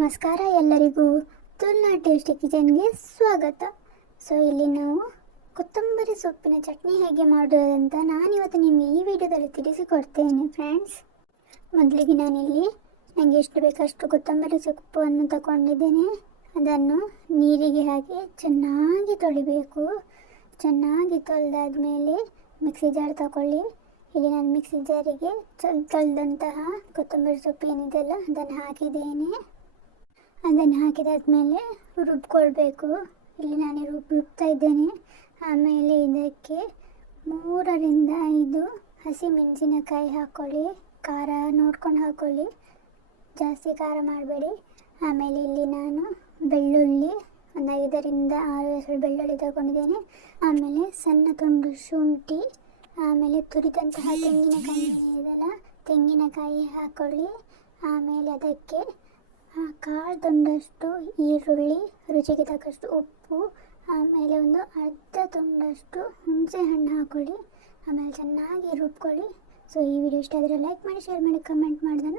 ನಮಸ್ಕಾರ ಎಲ್ಲರಿಗೂ ತುಲ್ನಾ ಟೇಸ್ಟಿ ಕಿಚನ್ಗೆ ಸ್ವಾಗತ. ಸೊ ಇಲ್ಲಿ ನಾವು ಕೊತ್ತಂಬರಿ ಸೊಪ್ಪಿನ ಚಟ್ನಿ ಹೇಗೆ ಮಾಡೋದಂತ ನಾನಿವತ್ತು ನಿಮಗೆ ಈ ವಿಡಿಯೋದಲ್ಲಿ ತಿಳಿಸಿಕೊಡ್ತೇನೆ ಫ್ರೆಂಡ್ಸ್. ಮೊದಲಿಗೆ ನಾನಿಲ್ಲಿ ನನಗೆ ಎಷ್ಟು ಬೇಕಷ್ಟು ಕೊತ್ತಂಬರಿ ಸೊಪ್ಪನ್ನು ತಗೊಂಡಿದ್ದೇನೆ. ಅದನ್ನು ನೀರಿಗೆ ಹಾಕಿ ಚೆನ್ನಾಗಿ ತೊಳಿಬೇಕು. ಚೆನ್ನಾಗಿ ತೊಳೆದಾದ ಮೇಲೆ ಮಿಕ್ಸಿ ಜಾರ್ ತಗೊಳ್ಳಿ. ಇಲ್ಲಿ ನಾನು ಮಿಕ್ಸಿ ಜಾರಿಗೆ ತೊಳೆದಂತಹ ಕೊತ್ತಂಬರಿ ಸೊಪ್ಪು ಏನಿದೆಯಲ್ಲ ಅದನ್ನು ಹಾಕಿದ್ದೇನೆ. ಅದನ್ನು ಹಾಕಿದಾದ್ಮೇಲೆ ರುಬ್ಕೊಳ್ಬೇಕು. ಇಲ್ಲಿ ನಾನು ರುಬ್ತಾ ಇದ್ದೇನೆ. ಆಮೇಲೆ ಇದಕ್ಕೆ 3ರಿಂದ 5 ಹಸಿಮೆಣಸಿನಕಾಯಿ ಹಾಕ್ಕೊಳ್ಳಿ. ಖಾರ ನೋಡ್ಕೊಂಡು ಹಾಕ್ಕೊಳ್ಳಿ, ಜಾಸ್ತಿ ಖಾರ ಮಾಡಬೇಡಿ. ಆಮೇಲೆ ಇಲ್ಲಿ ನಾನು ಬೆಳ್ಳುಳ್ಳಿ ಒಂದು 5ರಿಂದ 6 ಹೆಸರು ಬೆಳ್ಳುಳ್ಳಿ ತಗೊಂಡಿದ್ದೇನೆ. ಆಮೇಲೆ ಸಣ್ಣ ತುಂಡು ಶುಂಠಿ, ಆಮೇಲೆ ತುರಿದಂತಹ ತೆಂಗಿನಕಾಯಿ ಇದೆಯಲ್ಲ ತೆಂಗಿನಕಾಯಿ ಹಾಕ್ಕೊಳ್ಳಿ. ಆಮೇಲೆ ಅದಕ್ಕೆ ಕಾಲು ತುಂಡಷ್ಟು ಈರುಳ್ಳಿ, ರುಚಿಗೆ ತಕ್ಕಷ್ಟು ಉಪ್ಪು, ಆಮೇಲೆ ಒಂದು ಅರ್ಧ ತುಂಡಷ್ಟು ಹುಣಸೆ ಹಣ್ಣು ಹಾಕ್ಕೊಳ್ಳಿ. ಆಮೇಲೆ ಚೆನ್ನಾಗಿ ರುಬ್ಕೊಳ್ಳಿ. ಸೊ ಈ ವಿಡಿಯೋ ಇಷ್ಟ ಆದರೆ ಲೈಕ್ ಮಾಡಿ, ಶೇರ್ ಮಾಡಿ, ಕಮೆಂಟ್ ಮಾಡಿದನ್ನು